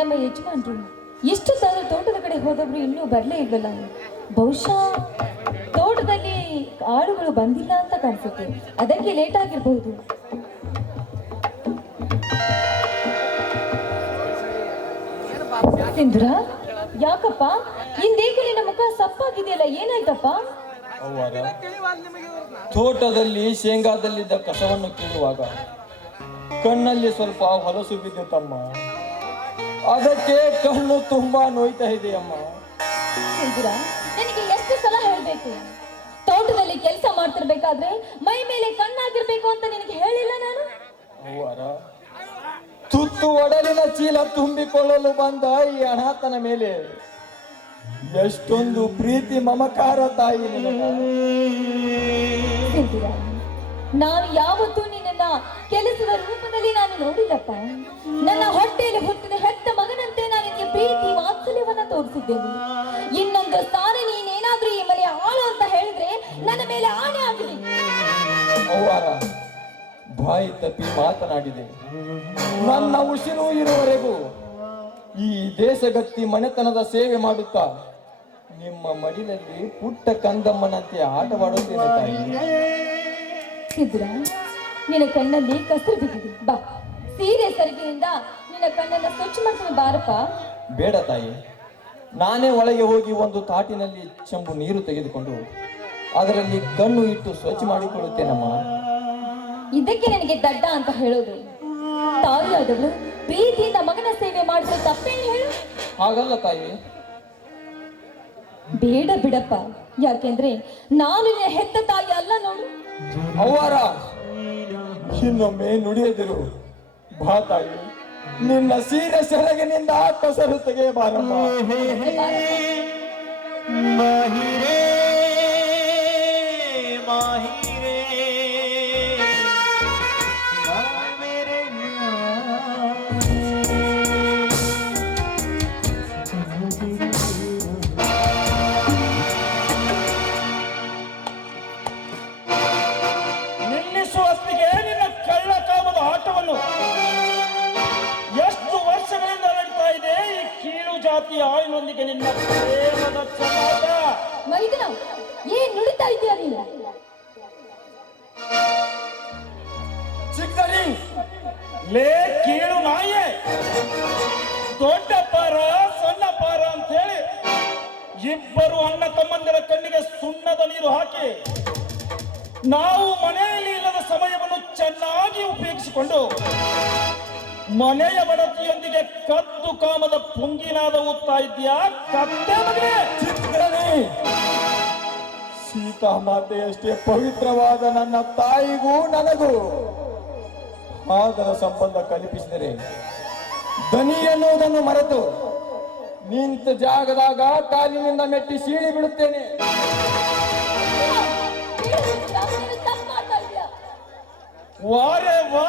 ನಮ್ಮ ಯಜಮಾನ್ರು ಎಷ್ಟು ಸಾರಿ ತೋಟದ ಕಡೆ ಹೋದವರು ಇನ್ನೂ ಬರಲೇ ಇಲ್ವಲ್ಲ. ಬಹುಶಃ ತೋಟದಲ್ಲಿ ಆಳುಗಳು ಬಂದಿಲ್ಲ ಅಂತ ಕಾಣಿಸುತ್ತೆ, ಅದಕ್ಕೆ ಲೇಟ್ ಆಗಿರಬಹುದು. ಸಿಂಧೂರ, ಯಾಕಪ್ಪ ಇಂದೇಕೆ ನಿನ್ನ ಮುಖ ಸಪ್ಪಾಗಿದೆಯಲ್ಲ, ಏನಾಯ್ತಪ್ಪ? ತೋಟದಲ್ಲಿ ಶೇಂಗಾದಲ್ಲಿದ್ದ ಕಸವನ್ನು ಕೀಳುವಾಗ ಕಣ್ಣಲ್ಲಿ ಸ್ವಲ್ಪ ಹೊಲಸು ಬಿದ್ದಿತ್ತಮ್ಮ, ಅದಕ್ಕೆ ಕಣ್ಣು ತುಂಬಾ ನೋಯ್ತಾ ಇದೆಯಮ್ಮ. ಸಿಂಧೂರ, ನನಗೆ ಎಷ್ಟು ಸಲ ಹೇಳ್ಬೇಕು, ತೋಟದಲ್ಲಿ ಕೆಲಸ ಮಾಡ್ತಿರ್ಬೇಕಾದ್ರೆ ಮೈ ಮೇಲೆ ಕಣ್ಣಾಗಿರ್ಬೇಕು ಅಂತ ನಿನಗೆ ಹೇಳಿಲ್ಲ ನಾನು? ತುತ್ತು ಒಡಲಿನ ಚೀಲ ತುಂಬಿಕೊಳ್ಳಲು ಬಂದ ಈ ಅನಾಥನ ಮೇಲೆ ಎಷ್ಟೊಂದು ಪ್ರೀತಿ ಮಮಕಾರ ತಾಯಿ. ಸಿಂಧೂರ, ನಾನು ಯಾವತ್ತೂ ನಿನ್ನನ್ನ ಕೆಲಸದ ರೂಪದಲ್ಲಿ ನಾನು ನೋಡಿಲ್ಲಪ್ಪ. ನನ್ನ ಹೊಟ್ಟೆಯಲ್ಲಿ ಹುಟ್ಟಿದ ಹೆತ್ತ ಮಗನಂತೆ ನಾನು ನಿನಗೆ ಪ್ರೀತಿ ವಾತ್ಸಲ್ಯವನ್ನ ತೋರಿಸಿದ್ದೇನೆ. ಇನ್ನೊಂದು ಸಾರಿ ನೀನೇನಾದ್ರೂ ಈ ಮನೆಯ ಆಳು ಅಂತ ಹೇಳಿದ್ರೆ ನನ್ನ ಮೇಲೆ ಆಣೆ ಆಗಲಿ. ಅವ್ವಾರ, ಬಾಯಿ ತಪ್ಪಿ ಮಾತನಾಡಿದೆ. ನನ್ನ ಉಸಿರು ಇರುವವರೆಗೂ ಈ ದೇಶಗತ್ತಿ ಮನೆತನದ ಸೇವೆ ಮಾಡುತ್ತಾ ನಿಮ್ಮ ಮಡಿಲಲ್ಲಿ ಪುಟ್ಟ ಕಂದಮ್ಮನಂತೆ ಆಟವಾಡುತ್ತೇನೆ ತಾಯಿ. ಸಿದ್ಧರ, ನಿನ್ನ ಕಣ್ಣಲ್ಲಿ ಕಸರು ಬಿದ್ದಿದೆ, ಬಾ ಸೀರೆ ಸರಿಗಿನಿಂದ ನಿನ್ನ ಕಣ್ಣನ್ನ ಸ್ವಚ್ಛ ಮಾಡ್ತೀನಿ ಬಾರಪ್ಪ. ಬೇಡ ತಾಯಿ, ನಾನೇ ಒಳಗೆ ಹೋಗಿ ಒಂದು ತಾಟಿನಲ್ಲಿ ಚೆಂಬು ನೀರು ತೆಗೆದುಕೊಂಡು ಅದರಲ್ಲಿ ಕಣ್ಣು ಇಟ್ಟು ಸ್ವಚ್ಛ ಮಾಡಿಕೊಳ್ಳುತ್ತೇನಮ್ಮ. ಇದಕ್ಕೆ ನನಗೆ ದಡ್ಡ ಅಂತ ಹೇಳೋದು? ತಾಯಿಯಾದವಳು ಪ್ರೀತಿಯಿಂದ ಮಗನ ಸೇವೆ ಮಾಡಿದ್ರೆ ತಪ್ಪೇನು ಹೇಳು? ಹಾಗಲ್ಲ ತಾಯಿ. ಬೇಡ ಬಿಡಪ್ಪ, ಯಾಕೆಂದ್ರೆ ನಾನು ನಿನ್ನ ಹೆತ್ತ ತಾಯಿ ಅಲ್ಲ ನೋಡು. ಅವ್ವಾರ, ಇನ್ನೊಮ್ಮೆ ನುಡಿಯದಿರು. ಬಾ ತಾಯಿ, ನಿನ್ನ ಸೀರೆ ಸೆರಗಿನಿಂದ ಕಸರು ತೆಗೆಯಬಾರಮ್ಮ. ಆಳಿನೊಂದಿಗೆ ನಿನ್ನ ಪ್ರೇಮದ ಚಲಾಟ. ಮೈದನ, ಏನ್ ನುಡಿತಾ ಇದೆಯಾ ನೀನು? ಚಿಕ್ಕಲಿ ಲೇ ಕೀಳು ನಾಯೇ, ದೊಡ್ಡ ಪಾರ ಸಣ್ಣ ಪಾರ ಅಂತ ಹೇಳಿ ಇಬ್ಬರು ಅಣ್ಣ ತಮ್ಮಂದಿರ ಕಣ್ಣಿಗೆ ಸುಣ್ಣದ ನೀರು ಹಾಕಿ ನಾವು ಮನೆಯಲ್ಲಿ ಇಲ್ಲದ ಸಮಯವನ್ನು ಚೆನ್ನಾಗಿ ಉಪಯೋಗಿಸಿಕೊಂಡು ಮನೆಯ ಬಡತಿಯೊಂದಿಗೆ ಕದ್ದು ಕಾಮದ ಪುಂಗಿನಾದ ಓದ್ತಾ ಇದ್ಯಾ ಕತ್ತೆ ಮಗನೇ? ಸೀತಾ ಮಾತೆಯಷ್ಟೇ ಪವಿತ್ರವಾದ ನನ್ನ ತಾಯಿಗೂ ನನಗೂ ಆದರ ಸಂಬಂಧ ಕಲ್ಪಿಸಿದರೆ ದನಿ ಎನ್ನುವುದನ್ನು ಮರೆತು ನಿಂತ ಜಾಗದಾಗ ಕಾಲಿನಿಂದ ಮೆಟ್ಟಿ ಸೀಳಿ ಬಿಡುತ್ತೇನೆ. ವಾರೆ ವಾ,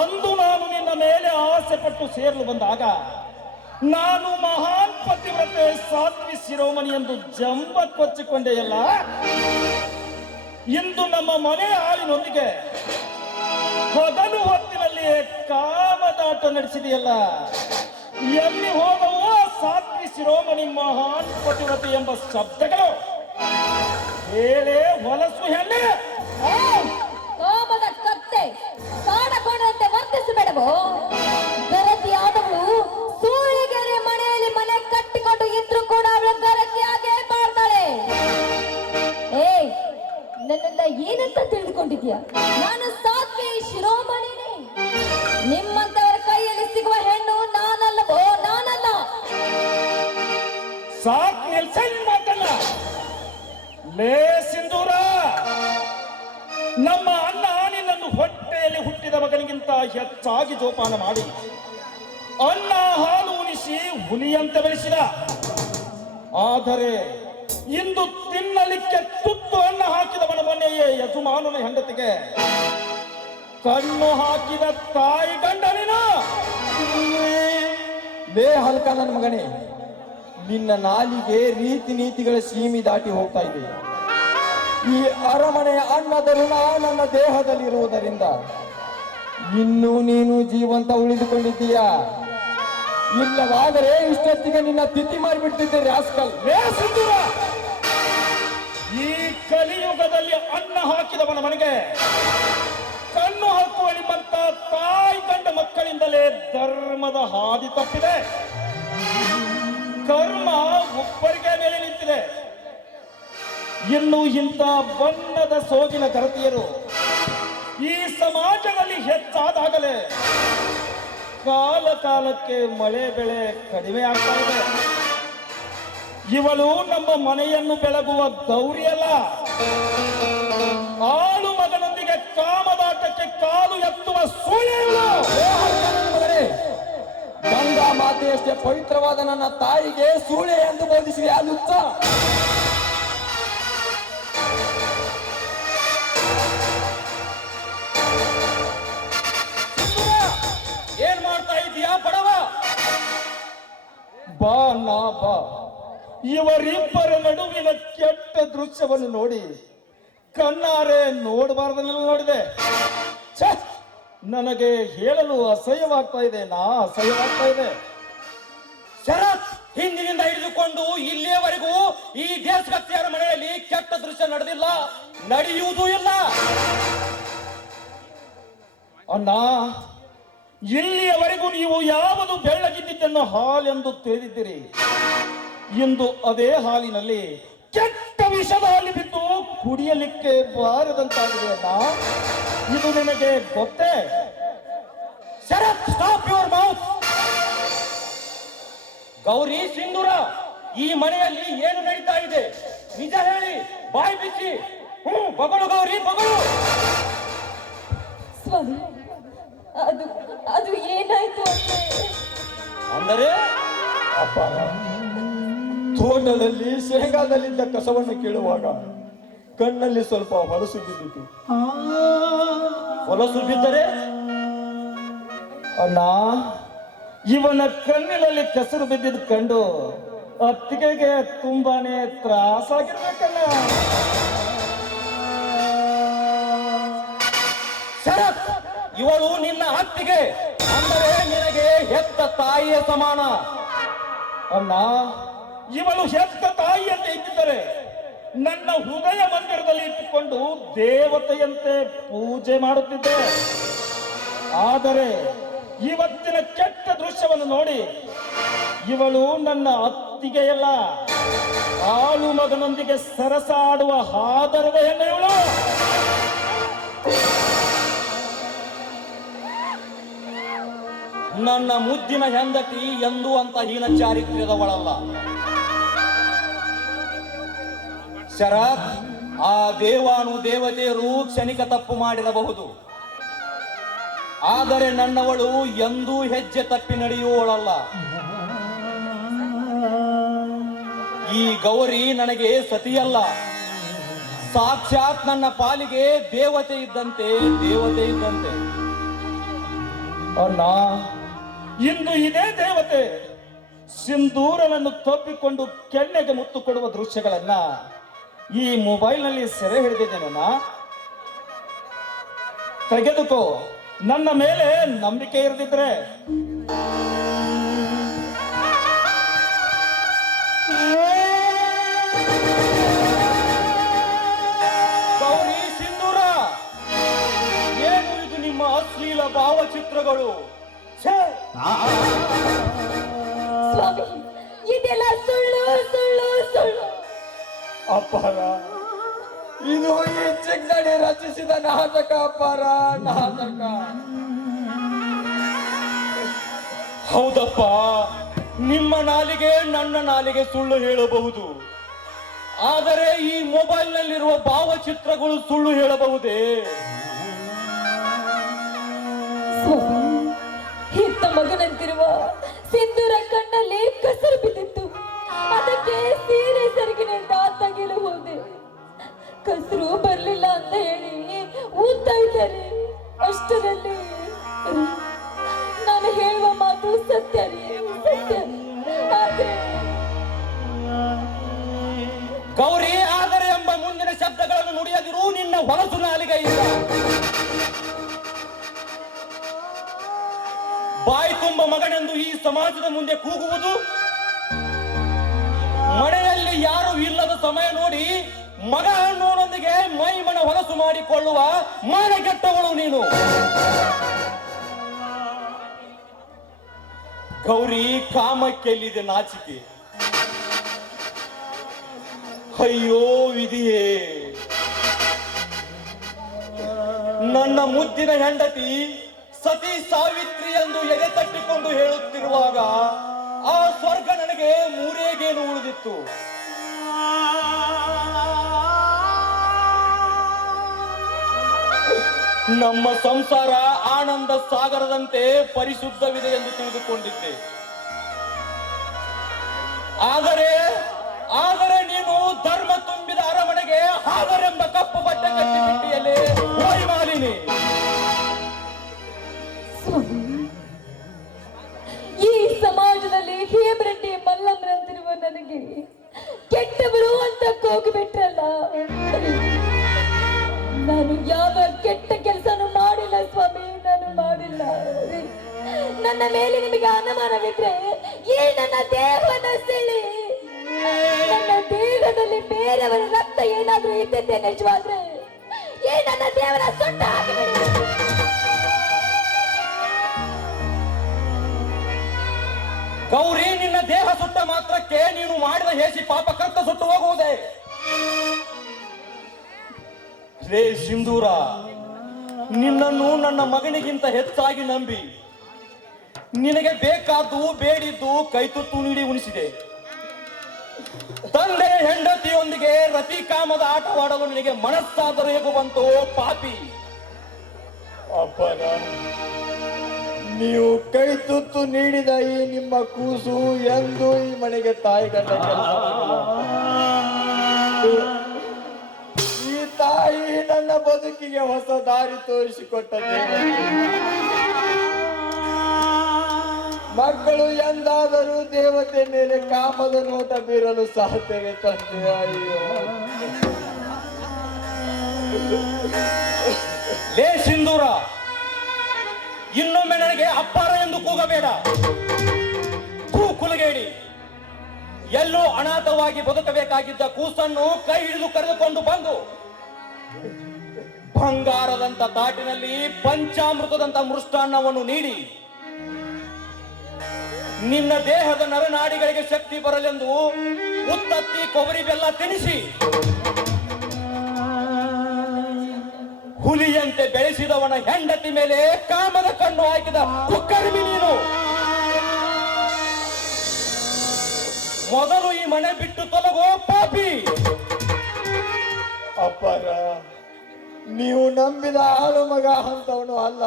ಅಂದು ನಾನು ನಿನ್ನ ಮೇಲೆ ಆಸೆ ಪಟ್ಟು ಸೇರಲು ಬಂದಾಗ ನಾನು ಮಹಾನ್ ಪತಿವ್ರತೆ ಸಾತ್ವಿ ಶಿರೋಮಣಿ ಎಂದು ಜಂಬ ಕೊಚ್ಚಿಕೊಂಡೆಯಲ್ಲ. ಇಂದು ನಮ್ಮ ಮನೆ ಆಳಿನೊಂದಿಗೆ ಹಗಲು ಹೊತ್ತಿನಲ್ಲಿಯೇ ಕಾಮದಾಟ ನಡೆಸಿದೆಯಲ್ಲ. ಎಲ್ಲಿ ಹೋದವೋ ಸಾತ್ವಿ ಶಿರೋಮಣಿ ಮಹಾನ್ ಪತಿವ್ರತೆ ಎಂಬ ಶಬ್ದಗಳು ಹೇಳೇ ಹೊಲಸು ಹೆಣ್ಣೆ. ಕೋಪದ ಕತ್ತೆ ಕಾಡಕೊಂಡಂತೆ ವರ್ತಿಸಬೇಡವೋ? ಗರತಿಯಾದವಳು ಸೂಳಿಗೆರೆ ಮನೆಯಲ್ಲಿ ಮನೆ ಕಟ್ಟಿಕೊಂಡು ಇದ್ರು ಕೂಡ ಅವಳ ಗರತಿಯಾಗೇ ಮಾಡ್ತಾಳೆ. ನನ್ನೆಲ್ಲ ಏನಂತ ತಿಳಿದುಕೊಂಡಿದ್ಯಾ? ನಾನು ಸಾತ್ವಿ ಶಿರೋಮಣಿನೇ. ನಿಮ್ಮಂತವರ ಕೈಯಲ್ಲಿ ಸಿಗುವ ಹೆಣ್ಣು ನಾನಲ್ಲವೋ? ನಾನಲ್ಲ. ಸಾಕ್ ನಿಲ್ಸನ್ ಮಾತಲ್ಲ ಲೇ ಸಿಂಧೂರ. ನಮ್ಮ ಅಣ್ಣ ನಿನ್ನನ್ನು ಹೊಟ್ಟೆಯಲ್ಲಿ ಹುಟ್ಟಿದ ಮಗನಿಗಿಂತ ಹೆಚ್ಚಾಗಿ ಜೋಪಾನ ಮಾಡಿ ಅನ್ನ ಹಾಲು ಉಣಿಸಿ ಹುಲಿಯಂತೆ ಬೆಳೆಸಿದ. ಆದರೆ ಇಂದು ತಿನ್ನಲಿಕ್ಕೆ ತುತ್ತು ಅನ್ನ ಹಾಕಿದವನ ಮನೆಯೇ ಯಜಮಾನನ ಹೆಂಡತಿಗೆ ಕಣ್ಣು ಹಾಕಿದ ತಾಯಿ ಗಂಡನಿನ. ಲೇ ಹಲ್ಕ ನನ್ನ ಮಗನೇ, ನಿನ್ನ ನಾಲಿಗೆ ರೀತಿ ನೀತಿಗಳ ಸೀಮಿ ದಾಟಿ ಹೋಗ್ತಾ ಇದೆ. ಈ ಅರಮನೆಯ ಅನ್ನದ ಋಣ ನನ್ನ ದೇಹದಲ್ಲಿರುವುದರಿಂದ ಇನ್ನು ನೀನು ಜೀವಂತ ಉಳಿದುಕೊಂಡಿದ್ದೀಯಾ? ಇಲ್ಲವಾದರೆ ಇಷ್ಟೊತ್ತಿಗೆ ನಿನ್ನ ತಿಥಿ ಮಾಡಿಬಿಡ್ತಿದ್ದೆ ರಾಸ್ಕಲ್. ಸಿಂಧೂರ, ಈ ಕಲಿಯುಗದಲ್ಲಿ ಅನ್ನ ಹಾಕಿದವನ ಮನೆಗೆ ಕಣ್ಣು ಹಾಕುವ ನಿಮ್ಮಂತ ತಾಯಿ ಗಂಡ ಮಕ್ಕಳಿಂದಲೇ ಧರ್ಮದ ಹಾದಿ ತಪ್ಪಿದೆ. ಕರ್ಮ ಒಬ್ಬರಿಗೆ ಮೇಲೆ ನಿಂತಿದೆ. ಇನ್ನು ಇಂಥ ಬಣ್ಣದ ಸೋಗಿನ ಗರತಿಯರು ಈ ಸಮಾಜದಲ್ಲಿ ಹೆಚ್ಚಾದಾಗಲೇ ಕಾಲ ಕಾಲಕ್ಕೆ ಮಳೆ ಬೆಳೆ ಕಡಿಮೆ ಆಗ್ತಾ ಇದೆ. ಇವಳು ನಮ್ಮ ಮನೆಯನ್ನು ಬೆಳಗುವ ಗೌರಿಯಲ್ಲ, ಆಳು ಮಗನೊಂದಿಗೆ ಕಾಮದಾಟಕ್ಕೆ ಕಾಲು ಎತ್ತುವ ಸೂಳೆಯಳು. ಗಂಗಾ ಮಾತೆಯಷ್ಟೇ ಪವಿತ್ರವಾದ ನನ್ನ ತಾಯಿಗೆ ಸೂಳೆ ಎಂದು ಬೋಧಿಸಿದೆ ಆ ಲುಚ್ಚ. ಏನ್ ಮಾಡ್ತಾ ಇದೀಯಾ ಬಡವ? ಬಾ ನಾ ಬಾ. ಇವರಿಬ್ಬರ ನಡುವಿನ ಕೆಟ್ಟ ದೃಶ್ಯವನ್ನು ನೋಡಿ ಕಣ್ಣಾರೆ ನೋಡಬಾರ್ದನ್ನೆಲ್ಲ ನೋಡಿದೆ. ಛೆ! ನನಗೆ ಹೇಳಲು ಅಸಹ್ಯವಾಗ್ತಾ ಇದೆ, ಅಸಹ್ಯವಾಗ್ತಾ ಇದೆ. ಶರತ್, ಹಿಂದಿನಿಂದ ಹಿಡಿದುಕೊಂಡು ಇಲ್ಲಿಯವರೆಗೂ ಈ ದೇಶಭಕ್ತಿಯರ ಮನೆಯಲ್ಲಿ ಕೆಟ್ಟ ದೃಶ್ಯ ನಡೆದಿಲ್ಲ, ನಡೆಯುವುದೂ ಇಲ್ಲ. ಅಣ್ಣ, ಇಲ್ಲಿಯವರೆಗೂ ನೀವು ಯಾವುದು ಬೆಳ್ಳಗಿದ್ದನ್ನು ಹಾಲೆಂದು ತಿಳಿದಿದ್ದೀರಿ. ಇಂದು ಅದೇ ಹಾಲಿನಲ್ಲಿ ಕೆಟ್ಟ ವಿಷದ ಹಾಲಿ ಬಿದ್ದು ಕುಡಿಯಲಿಕ್ಕೆ ಬಾರದಂತಾಗಿದೆ ಅಣ್ಣ. ಇದು ನಿನಗೆ ಗೊತ್ತೇ? ಶರತ್, ಸ್ಟಾಪ್ ಯುವರ್ ಮೌತ್. ಗೌರಿ, ಸಿಂಧೂರ, ಈ ಮನೆಯಲ್ಲಿ ಏನು ನಡೀತಾ ಇದೆ? ನಿಜ ಹೇಳಿ, ಬಾಯಿ ಬಿಚ್ಚಿ. ಬಗಳು ಗೌರಿ, ಬಗಳು. ಸ್ವಾಮಿ, ಅದು ಅದು ಏನಾಯ್ತು ಅಂದರೆ ಅಪ್ಪ, ತೋಟದಲ್ಲಿ ಶೇಂಗಾದಲ್ಲಿದ್ದ ಕಸವನ್ನು ಕೀಳುವಾಗ ಕಣ್ಣಲ್ಲಿ ಸ್ವಲ್ಪ ಹೊಲಸು ಬಿದ್ದಿತು. ಹೊಲಸು ಬಿದ್ದರೆ? ಅಣ್ಣ, ಇವನ ಕಣ್ಣಿನಲ್ಲಿ ಕೆಸರು ಬಿದ್ದಿದ್ದು ಕಂಡು ಅತ್ತಿಗೆಗೆ ತುಂಬಾನೇ ತ್ರಾಸಾಗಿರ್ಬೇಕಣ್ಣ. ಶರತ್, ಇವಳು ನಿನ್ನ ಅತ್ತಿಗೆ, ಅಂದರೆ ನಿನಗೆ ಹೆತ್ತ ತಾಯಿಯ ಸಮಾನ. ಅಣ್ಣ, ಇವಳು ಹೆತ್ತ ತಾಯಿಯಂತೆ ಇದ್ದಿದ್ದರೆ ನನ್ನ ಹೃದಯ ಮಂದಿರದಲ್ಲಿ ಇಟ್ಟುಕೊಂಡು ದೇವತೆಯಂತೆ ಪೂಜೆ ಮಾಡುತ್ತಿದ್ದೆ. ಆದರೆ ಇವತ್ತಿನ ಕೆಟ್ಟ ದೃಶ್ಯವನ್ನು ನೋಡಿ ಇವಳು ನನ್ನ ಅತ್ತಿಗೆಯಲ್ಲ, ಆಳು ಮಗನೊಂದಿಗೆ ಸರಸ ಆಡುವ ಹಾದರದ ಹೆಣ್ಣು ಇವಳು. ನನ್ನ ಮುದ್ದಿನ ಹೆಂಡತಿ ಎಂದೂ ಅಂತ ಹೀನ ಚಾರಿತ್ರ್ಯದವಳಲ್ಲ. ಶರತ್, ಆ ದೇವಾನು ದೇವತೆಯರು ಕ್ಷಣಿಕ ತಪ್ಪು ಮಾಡಿರಬಹುದು, ಆದರೆ ನನ್ನವಳು ಎಂದೂ ಹೆಜ್ಜೆ ತಪ್ಪಿ ನಡೆಯುವವಳಲ್ಲ. ಈ ಗೌರಿ ನನಗೆ ಸತಿಯಲ್ಲ, ಸಾಕ್ಷಾತ್ ನನ್ನ ಪಾಲಿಗೆ ದೇವತೆ ಇದ್ದಂತೆ, ದೇವತೆ ಇದ್ದಂತೆ. ಅಣ್ಣ, ಇಂದು ಇದೇ ದೇವತೆ ಸಿಂಧೂರನನ್ನು ತಪ್ಪಿಕೊಂಡು ಕೆನ್ನೆಗೆ ಮುತ್ತು ಕೊಡುವ ದೃಶ್ಯಗಳನ್ನ ಈ ಮೊಬೈಲ್ನಲ್ಲಿ ಸೆರೆ ಹಿಡಿದಿದ್ದೇನಣ್ಣ. ತೆಗೆದುಕೋ, ನನ್ನ ಮೇಲೆ ನಂಬಿಕೆ ಇರದಿದ್ರೆ. ಗೌರಿ, ಸಿಂಧೂರ, ಏನು ಇದು ನಿಮ್ಮ ಅಶ್ಲೀಲ ಭಾವಚಿತ್ರಗಳು? ಛೇ! ಸ್ವಾಮಿ, ಇದೆಲ್ಲ ಸುಳ್ಳು ಸುಳ್ಳು ಸುಳ್ಳು. ಅಪ್ಪಾರ, ಇದು ಈ ಚಿಕ್ಕದಡಿ ರಚಿಸಿದ ನಾಟಕ ಅಪ್ಪಾರ, ನಾಟಕ. ಹೌದಪ್ಪ, ನಿಮ್ಮ ನಾಲಿಗೆ ನನ್ನ ನಾಲಿಗೆ ಸುಳ್ಳು ಹೇಳಬಹುದು, ಆದರೆ ಈ ಮೊಬೈಲ್ನಲ್ಲಿರುವ ಭಾವಚಿತ್ರಗಳು ಸುಳ್ಳು ಹೇಳಬಹುದೇ? ಸ್ವಾಮಿ, ಹೆತ್ತ ಮಗನಂತಿರುವ ಸಿಂಧೂರ ಕಣ್ಣಲ್ಲಿ ಕಸರು ಬಿದ್ದಿತ್ತು. ಅದಕ್ಕೆ ಸೀರೆ ಸೆರಗಿನಿಂದ ತೆಗೆಯಲು ಹೋದೆ. ಕಸರು ಬರ್ಲಿಲ್ಲ ಅಂತ ಹೇಳಿ ಊದ್ತಾ ಇದ್ದಾರೆ. ಅಷ್ಟರಲ್ಲಿ ನಾನು ಹೇಳುವ ಮಾತು ಸತ್ಯ ರೀ, ಸತ್ಯ. ಆದ್ರೆ ಗೌರಿ, ಆದರೆ ಎಂಬ ಮುಂದಿನ ಶಬ್ದಗಳನ್ನು ನುಡಿಯದಿರು, ನಿನ್ನ ಹೊಲಸು ನಾಲಿಗೆಯಿಂದ. ಮಗನೆಂದು ಈ ಸಮಾಜದ ಮುಂದೆ ಕೂಗುವುದು? ಮನೆಯಲ್ಲಿ ಯಾರು ಇಲ್ಲದ ಸಮಯ ನೋಡಿ ಮಗ ಅನ್ನೋನೊಂದಿಗೆ ಮೈಮನ ಹೊಲಸು ಮಾಡಿಕೊಳ್ಳುವ ಮಾನಗೆಟ್ಟವಳು ನೀನು. ಗೌರಿ, ಕಾಮಕ್ಕೆಲ್ಲಿದೆ ನಾಚಿಕೆ? ಅಯ್ಯೋ ವಿಧಿಯೇ, ನನ್ನ ಮುದ್ದಿನ ಹೆಂಡತಿ ಸತಿ ಸಾವಿತ್ರಿ ಎಂದು ಎದೆ ತಟ್ಟಿಕೊಂಡು ಹೇಳುತ್ತಿರುವಾಗ ಆ ಸ್ವರ್ಗ ನನಗೆ ಮೂರೇಗೇನು ಉಳಿದಿತ್ತು? ನಮ್ಮ ಸಂಸಾರ ಆನಂದ ಸಾಗರದಂತೆ ಪರಿಶುದ್ಧವಿದೆ ಎಂದು ತಿಳಿದುಕೊಂಡಿದ್ದೆ. ಆದರೆ ನೀನು ಧರ್ಮ ತುಂಬಿದ ಅರಮನೆಗೆ ಹಾಗರೆಂಬ ಕಪ್ಪು ಬಟ್ಟೆ ಕಟ್ಟಿಬಿಟ್ಟಿಯಲ್ಲೇ ಮಾಲಿನಿ. ಈ ಸಮಾಜದಲ್ಲಿ ಹೇಮರೆಡ್ಡಿ ಮಲ್ಲಮ್ಮನಂತಿರುವ ನನಗೆ ಕೆಟ್ಟವರು ಅಂತ ಕೂಗಿಬಿಟ್ರಲ್ಲ. ನಾನು ಯಾವ ಕೆಟ್ಟ ಕೆಲಸನೂ ಮಾಡಿಲ್ಲ ಸ್ವಾಮಿ, ನಾನು ಮಾಡಿಲ್ಲ. ನನ್ನ ಮೇಲೆ ನಿಮಗೆ ಅನುಮಾನವಿದ್ರೆ ಈ ನನ್ನ ದೇಹವನ್ನು ಸೆಳಿ, ನನ್ನ ದೇಹದಲ್ಲಿ ಬೇರೆಯವರ ರಕ್ತ ಏನಾದ್ರೂ ಇದ್ದಂತೆ ನಿಜವಾದ್ರೆ ಈ ನನ್ನ ದೇವರ ಸುಟ್ಟ ಹಾಕಿಬಿಡಿ. ಗೌರಿ, ನಿನ್ನ ದೇಹ ಸುಟ್ಟ ಮಾತ್ರಕ್ಕೆ ನೀನು ಮಾಡಿದ ಹೇಸಿ ಪಾಪ ಕರ್ತ ಸುಟ್ಟು ಹೋಗುವುದೇ? ರೇ ಸಿಂಧೂರ, ನಿನ್ನನ್ನು ನನ್ನ ಮಗನಿಗಿಂತ ಹೆಚ್ಚಾಗಿ ನಂಬಿ ನಿನಗೆ ಬೇಕಾದ್ದು ಬೇಡಿದ್ದು ಕೈತುತ್ತು ನೀಡಿ ಉಣಿಸಿದೆ. ತಂದೆ ಹೆಂಡತಿಯೊಂದಿಗೆ ರತಿಕಾಮದ ಆಟವಾಡಲು ನಿನಗೆ ಮನಸ್ಸಾದರೂ ಹೇಗೂ ಬಂತು ಪಾಪಿ? ಅಪ್ಪನ, ನೀವು ಕೈ ತುತ್ತು ನೀಡಿದ ಈ ನಿಮ್ಮ ಕೂಸು ಎಂದು ಈ ಮನೆಗೆ ತಾಯಿ ಗಂಡ ಕೆಲಸ ಈ ತಾಯಿ ನನ್ನ ಬದುಕಿಗೆ ಹೊಸ ದಾರಿ ತೋರಿಸಿಕೊಟ್ಟ ದೇವತೆ. ಮಕ್ಕಳು ಎಂದಾದರೂ ದೇವತೆ ಮೇಲೆ ಕಾಮದ ನೋಟ ಬೀರಲು ಸಾಧ್ಯವೇ ತಂದೆ? ಅಯ್ಯೋ ಲೇ ಸಿಂಧೂರ, ಇನ್ನೊಮ್ಮೆ ನನಗೆ ಅಪ್ಪಾರ ಎಂದು ಕೂಗಬೇಡ. ಕುಲಗೇಡಿ, ಎಲ್ಲೋ ಅನಾಥವಾಗಿ ಬದುಕಬೇಕಾಗಿದ್ದ ಕೂಸನ್ನು ಕೈ ಹಿಡಿದು ಕರೆದುಕೊಂಡು ಬಂದು ಬಂಗಾರದಂತ ತಾಟಿನಲ್ಲಿ ಪಂಚಾಮೃತದಂತ ಮೃಷ್ಟಾನ್ನವನ್ನು ನೀಡಿ ನಿನ್ನ ದೇಹದ ನರನಾಡಿಗಳಿಗೆ ಶಕ್ತಿ ಬರಲೆಂದು ಉತ್ತತ್ತಿ ಕೊಬ್ಬರಿ ಬೆಲ್ಲ ತಿನ್ನಿಸಿ ಹುಲಿಯಂತೆ ಬೆಳೆಸಿದವನ ಹೆಂಡತಿ ಮೇಲೆ ಕಾಮದ ಕಣ್ಣು ಹಾಕಿದ ಕುಕ್ಕರ್ಮಿ ನೀನು. ಮೊದಲು ಈ ಮನೆ ಬಿಟ್ಟು ತೊಲಗೋ ಪಾಪಿ. ಅಪ್ಪರ, ನೀವು ನಂಬಿದ ಆಳು ಮಗ ಅಂತವನು ಅಲ್ಲ.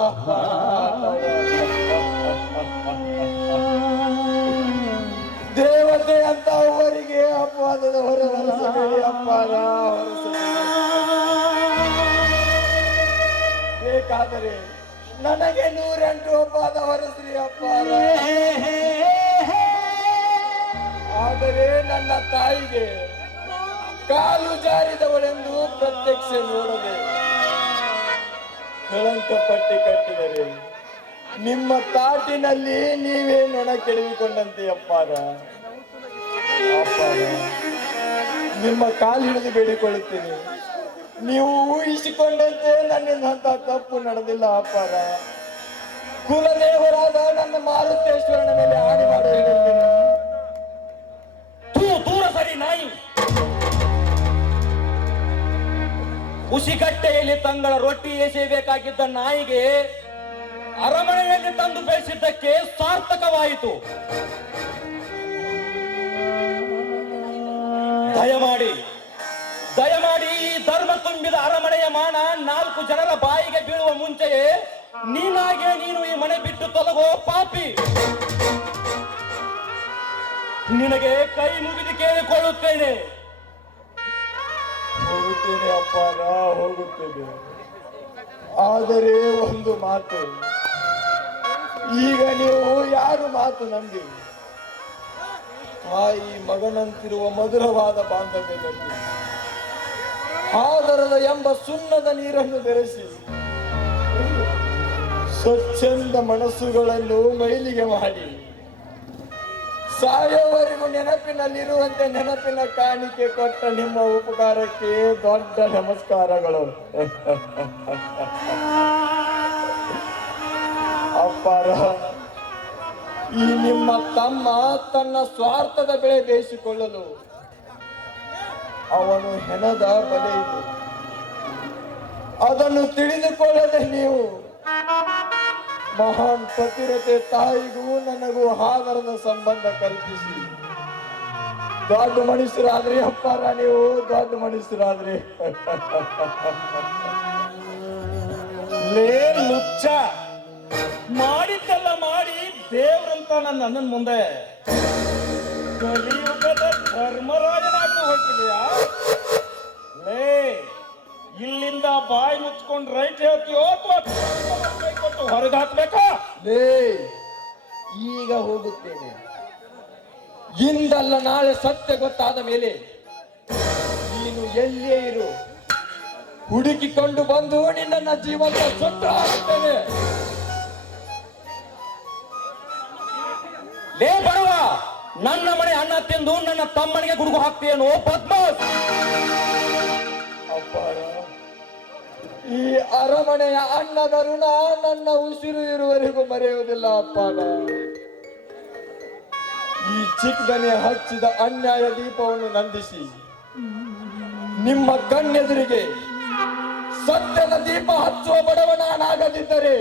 ದೇವತೆ ಅಂತ ಅವರಿಗೆ ಅಪವಾದದ ಹೊರಸಬೇಡಿ ಅಪ್ಪಾರ, ಬೇಕಾದರೆ ನನಗೆ 108 ಅಪವಾದ ಹೊರಸ್ರಿ ಅಪ್ಪಾರ. ಆದರೆ ನನ್ನ ತಾಯಿಗೆ ಕಾಲು ಜಾರಿದವಳೆಂದು ಪ್ರತ್ಯಕ್ಷ ನೋಡದೆ ಕಳಂಕ ಪಟ್ಟಿ ಕಟ್ಟಿದರೆ ನಿಮ್ಮ ತಾಟಿನಲ್ಲಿ ನೀವೇ ನೊಣ ಕೆಡವಿಕೊಂಡಂತೆ ಅಪ್ಪಾರ. ನಿಮ್ಮ ಕಾಲು ಹಿಡಿದು ಬೇಡಿಕೊಳ್ಳುತ್ತೇನೆ, ನೀವು ಊಹಿಸಿಕೊಂಡಂತೆ ನನ್ನಿಂದ ಅಂತ ತಪ್ಪು ನಡೆದಿಲ್ಲ ಅಪ್ಪಾರ. ಕುಲದೇವರಾದ ನನ್ನ ಮಾರುತೇಶ್ವರನ ಮೇಲೆ ಆಣೆ ಮಾಡಿ ಹೇಳುತ್ತೇನೆ. ದೂರ ಸರಿ ನಾಯಿ. ಹುಸಿಗಟ್ಟೆಯಲ್ಲಿ ತಂಗಳ ರೊಟ್ಟಿ ಎಸೆಯಬೇಕಾಗಿದ್ದ ನಾಯಿಗೆ ಅರಮನೆಯಲ್ಲಿ ತಂದು ಬೆಳೆಸಿದ್ದಕ್ಕೆ ಸಾರ್ಥಕವಾಯಿತು. ದಯಮಾಡಿ ಈ ಧರ್ಮ ತುಂಬಿದ ಅರಮನೆಯ ಮಾನ 4 ಜನರ ಬಾಯಿಗೆ ಬೀಳುವ ಮುಂಚೆಯೇ ನೀನಾಗೆ ನೀನು ಈ ಮನೆ ಬಿಟ್ಟು ತೊಲಗೋ ಪಾಪಿ. ನಿನಗೆ ಕೈ ಮುಗಿದು ಕೇಳಿಕೊಳ್ಳುತ್ತೇನೆ. ಹೋಗುತ್ತೇನೆ ಅಪ್ಪಾರ, ಹೋಗುತ್ತೇನೆ. ಆದರೆ ಒಂದು ಮಾತು, ಈಗ ನೀವು ಯಾರು ಮಾತು ನಂಬಿ ತಾಯಿ ಮಗನಂತಿರುವ ಮಧುರವಾದ ಬಾಂಧವ್ಯದಲ್ಲಿ ಆದರದ ಎಂಬ ಸುಣ್ಣದ ನೀರನ್ನು ಬೆರೆಸಿ ಸ್ವಚ್ಛಂದ ಮನಸ್ಸುಗಳನ್ನು ಮೈಲಿಗೆ ಮಾಡಿ ಸಾಯೋವರೆಗೂ ನೆನಪಿನಲ್ಲಿರುವಂತೆ ನೆನಪಿನ ಕಾಣಿಕೆ ಕೊಟ್ಟ ನಿಮ್ಮ ಉಪಕಾರಕ್ಕೆ ದೊಡ್ಡ ನಮಸ್ಕಾರಗಳು. ಅಪ್ಪಾರ, ಈ ನಿಮ್ಮ ತಮ್ಮ ತನ್ನ ಸ್ವಾರ್ಥದ ಬೆಳೆ ಬೇಯಿಸಿಕೊಳ್ಳಲು ಅವನು ಹೆಣದ ಬಲೆ ಇದು. ಅದನ್ನು ತಿಳಿದುಕೊಳ್ಳದೆ ನೀವು ಮಹಾನ್ ಪತಿರತೆ ತಾಯಿಗೂ ನನಗೂ ಆದರದ ಸಂಬಂಧ ಕಲ್ಪಿಸಿ ದೊಡ್ಡ ಮನುಷ್ಯರಾದ್ರಿ. ಅಪ್ಪಾರ, ನೀವು ದೊಡ್ಡ ಮನುಷ್ಯರಾದ್ರಿ. ಲೇ ಲುಚ್ಚ, ಮಾಡಿದ್ದೆಲ್ಲ ಮಾಡಿ ದೇವ್ರಂತ ನನ್ನ ಅಣ್ಣನ ಮುಂದೆ ಕಲಿಯುಗದ ಧರ್ಮರಾಜನಾಗಿ ಹೊರಟಿದೆಯಾ? ಲೇ, ಇಲ್ಲಿಂದ ಬಾಯಿ ಮುಚ್ಕೊಂಡು ರೈಟ್ ಹೇಳ್ತೀಯೋ ಅಥವಾ ಕೈ ಕೊಟ್ಟು ಹೊರಗೆ ಹಾಕ್ಬೇಕಾ? ಲೇ, ಈಗ ಹೋಗುತ್ತೇನೆ. ಇಂದಲ್ಲ ನಾಳೆ ಸತ್ಯ ಗೊತ್ತಾದ ಮೇಲೆ ನೀನು ಎಲ್ಲಿಯೇ ಇರು, ಹುಡುಕಿಕೊಂಡು ಬಂದು ನಿನ್ನ ಜೀವಂತ ಸುಟ್ಟು ಹಾಕುತ್ತೇನೆ. ಲೇ ಬಡವ, ನನ್ನ ಮನೆ ಅನ್ನ ತಿಂದು ನನ್ನ ತಮ್ಮನಿಗೆ ಗುಡುಗು ಹಾಕ್ತೀಯೇನೋ ಬದ್ಮಾಸ್? ಅಪ್ಪಾರ, ಈ ಅರಮನೆಯ ಅನ್ನದ ಋಣ ನನ್ನ ಉಸಿರು ಇರುವವರೆಗೂ ಮರೆಯುವುದಿಲ್ಲ ಅಪ್ಪಾರ. ಈ ಚಿಕ್ಕದನೆ ಹಚ್ಚಿದ ಅನ್ಯಾಯ ದೀಪವನ್ನು ನಂದಿಸಿ ನಿಮ್ಮ ಕಣ್ಣೆದುರಿಗೆ ಸತ್ಯದ ದೀಪ ಹಚ್ಚುವ ಬಡವ ನಾನಾಗದಿದ್ದರೆ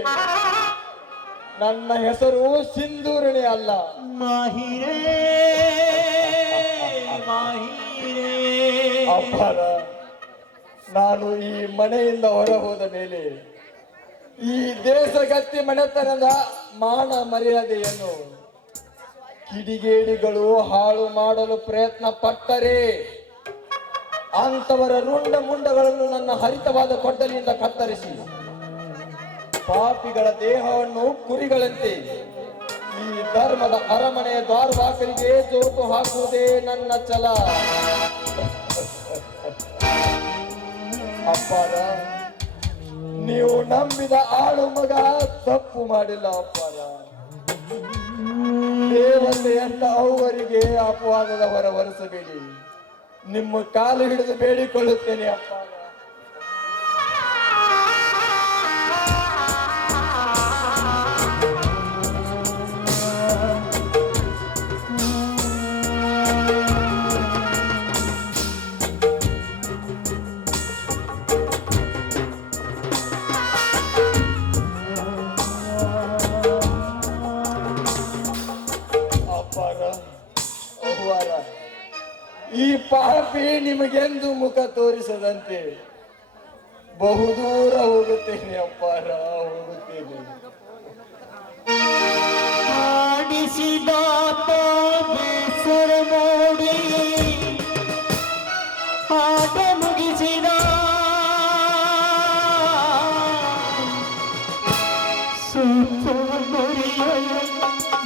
ನನ್ನ ಹೆಸರು ಸಿಂಧೂರಣಿ ಅಲ್ಲ. ಅಪ್ಪಾರ, ನಾನು ಈ ಮನೆಯಿಂದ ಹೊರ ಹೋದ ಮೇಲೆ ಈ ದೇಶಗತ್ತಿ ಮನೆತನದ ಮಾನ ಮರ್ಯಾದೆಯನ್ನು ಕಿಡಿಗೇಡಿಗಳು ಹಾಳು ಮಾಡಲು ಪ್ರಯತ್ನ ಪಟ್ಟರೆ ಅಂತವರ ರುಂಡ ಮುಂಡಗಳನ್ನು ನನ್ನ ಹರಿತವಾದ ಕೊಡ್ಡಲಿಯಿಂದ ಕತ್ತರಿಸಿ ಪಾಪಿಗಳ ದೇಹವನ್ನು ಕುರಿಗಳಂತೆ ಈ ಧರ್ಮದ ಅರಮನೆಯ ದ್ವಾರಪಾಲಕರಿಗೆ ಜೋತು ಹಾಕುವುದೇ ನನ್ನ ಛಲ. ಅಪ್ಪಾರ, ನೀವು ನಂಬಿದ ಆಳು ಮಗ ತಪ್ಪು ಮಾಡಿಲ್ಲ ಅಪ್ಪಾರ. ದೇವತೆಯನ್ನ ಅವರಿಗೆ ಅಪವಾದದ ಹೊರ ಹೊರಿಸಬೇಡಿ. ನಿಮ್ಮ ಕಾಲು ಹಿಡಿದು ಬೇಡಿಕೊಳ್ಳುತ್ತೇನೆ ಅಪ್ಪಾರ. ಈ ಪಾಪಿ ನಿಮಗೆಂದು ಮುಖ ತೋರಿಸದಂತೆ ಬಹುದೂರ ಹೋಗುತ್ತೇನೆ ಅಪ್ಪಾರ, ಹೋಗುತ್ತೇನೆ. ಬೇಸರ ನೋಡಿ ಆಟ ಮುಗಿಸಿದ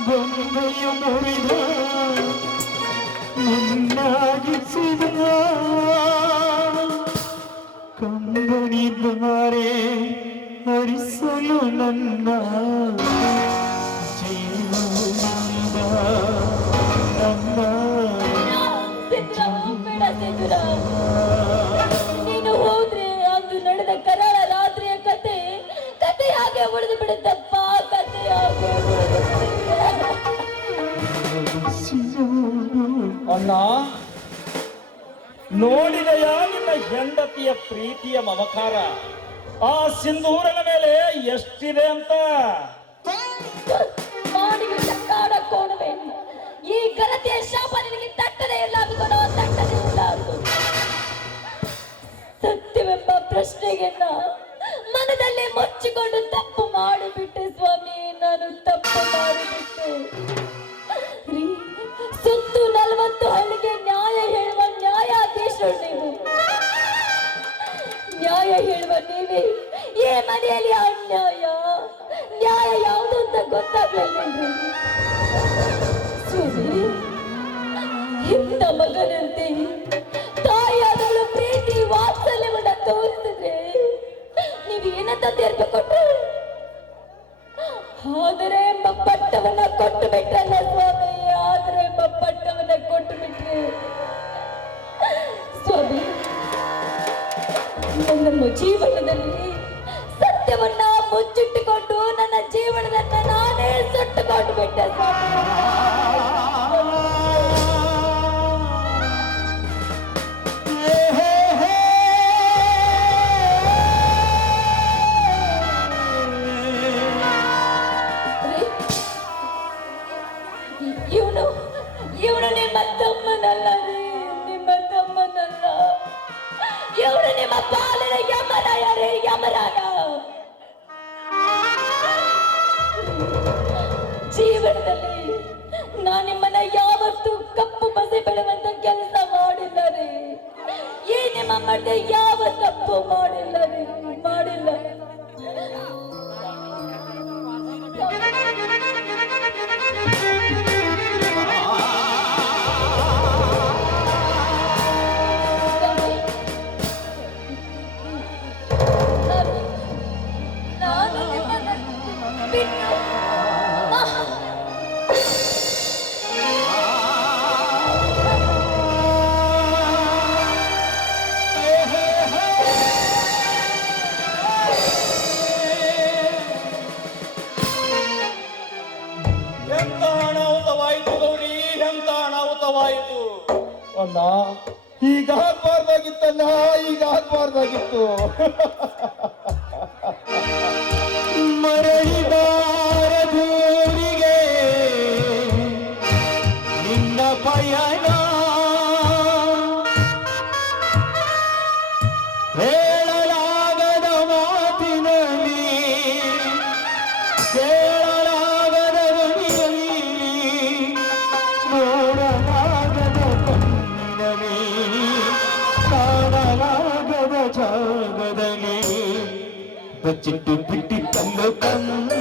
ಬೊಂಬೆಯ ಮುರಿದ ಮುನ್ನಾಗಿಸಿದ ಕಂಬನಿದ್ದಾರೆ ಹರಿಸಲು ನನ್ನ ಜೀವನದ ನನ್ನ ನೀನು ಹೋದ್ರೆ ಅಂದು ನಡೆದ ಕರಾಳ ರಾತ್ರಿಯ ಕಥೆಯಾಗೆ ಉಳಿದು ಬಿಡುತ್ತಪ್ಪ, ಕಥೆಯಾಗೆ ಉಳಿದು ಅಣ್ಣ, ನೋಡಿದೆಯಾ ನಿನ್ನ ಹೆಂಡತಿಯ ಪ್ರೀತಿಯ ಮಮಕಾರ ಆ ಸಿಂಧೂರನ ಮೇಲೆ ಎಷ್ಟಿದೆ ಅಂತ? ಮಾಡಿಗೆ ಚಕ್ಕಾಡ ಕೋಣವೆ, ಈ ಘನತೆಯ ಶಾಪ ನಿನಗೆ ತಟ್ಟದೆ ಇಲ್ಲ, ತಟ್ಟದೆ ಇಲ್ಲ. ಸತ್ಯವೆಂಬ ಪ್ರಶ್ನೆಗೆ ಮನದಲ್ಲೇ ಮುಚ್ಚಿಕೊಂಡು ತಪ್ಪು ಮಾಡಿಬಿಟ್ಟೆ ಸ್ವಾಮಿ, ನಾನು ತಪ್ಪು ಮಾಡಿಬಿಟ್ಟೆ. ಸುತ್ತು 40 ಹಳ್ಳಿಗೆ ನ್ಯಾಯ ಹೇಳುವ ನ್ಯಾಯಾಧೀಶರು ನೀವು, ನ್ಯಾಯ ಹೇಳುವ ನೀವೇ ಈ ಮನೆಯಲ್ಲಿ ಅನ್ಯಾಯ ನ್ಯಾಯ ಯಾವುದು ಅಂತ ಗೊತ್ತಾಗ್ಲಿಲ್ಲ. ಸ್ವಾಮಿ, ಇಂಥ ಮಗನಂತೆ ತಾಯಿಯಾದವಳು ಪ್ರೀತಿ ವಾತ್ಸಲ್ಯವನ್ನ ತೋರಿಸಿದ್ರೆ ನೀವು ಏನಂತ ತೀರ್ಪು ಕೊಟ್ರು? ಆದರೆ ಎಂಬ ಪಟ್ಟವನ್ನ ಕೊಟ್ಟು ಬಿಟ್ರಲ್ಲ ಸ್ವಾಮಿ, ಆದರೆ ಎಂಬ ಪಟ್ಟವನ್ನ ಕೊಟ್ಟು ಬಿಟ್ರೆ ಸ್ವಾಮಿ, ನನ್ನ ಜೀವನದಲ್ಲಿ ಸತ್ಯವನ್ನ ಮುಚ್ಚಿಟ್ಟುಕೊಂಡು ನನ್ನ ಜೀವನದನ್ನ ನಾನೇ ಸುಟ್ಟುಕೊಂಡು ಬಿಟ್ಟೆ ಸ್ವಾಮಿ. ಇವನು ನಿಮ್ಮ ತಮ್ಮನಲ್ಲ ರೀ, ನಿಮ್ಮ ತಮ್ಮನಲ್ಲ. ಇವನು ನಿಮ್ಮ ಪಾಲಿನ ಯಮರಾಯ ರೀ, ಯಮರಾಯ. ಜೀವನದಲ್ಲಿ ನಾನು ನಿಮ್ಮನ್ನ ಯಾವತ್ತೂ ಕಪ್ಪು ಮಸಿ ಬೆಳೆಯುವಂತ ಕೆಲಸ ಮಾಡಿಲ್ಲ ರೀ. ಈ ನಿಮ್ಮ ಮಧ್ಯೆ ಯಾವ ತಪ್ಪು ಮಾಡಿಲ್ಲ ರೀ, ಮಾಡಿಲ್ಲ. ನಾನು ನಿಮ್ಮನ್ನ ಬಿಟ್ಟು ಎಂತ ಅನಾಹುತವಾಯಿತು ಗೌರಿ, ಎಂತ ಅನಾಹುತವಾಯಿತು. ಅಣ್ಣ, ಈಗ ಹಾಕ್ಬಾರ್ದಾಗಿತ್ತಣ್ಣ, ಈಗ ಹಾಕ್ಬಾರ್ದಾಗಿತ್ತು. ಮರಳಿದಾರದೂರಿಗೆ ನಿನ್ನ ಪಯಣ ಹೇಳಲಾಗದ ಮಾತಿನಲ್ಲಿ, ಕೇಳಲಾಗದ ಧ್ವನಿಯಲ್ಲಿ, ನೋಡಲಾಗದ ಕಣ್ಣಿನಲ್ಲಿ, ಕಾಣಲಾಗದ ಜಾಗದಲ್ಲಿ ಬಚ್ಚಿಟ್ಟು ಬಿಟ್ಟಿತ್ತಲ್ಲ ಕಣ್ಣ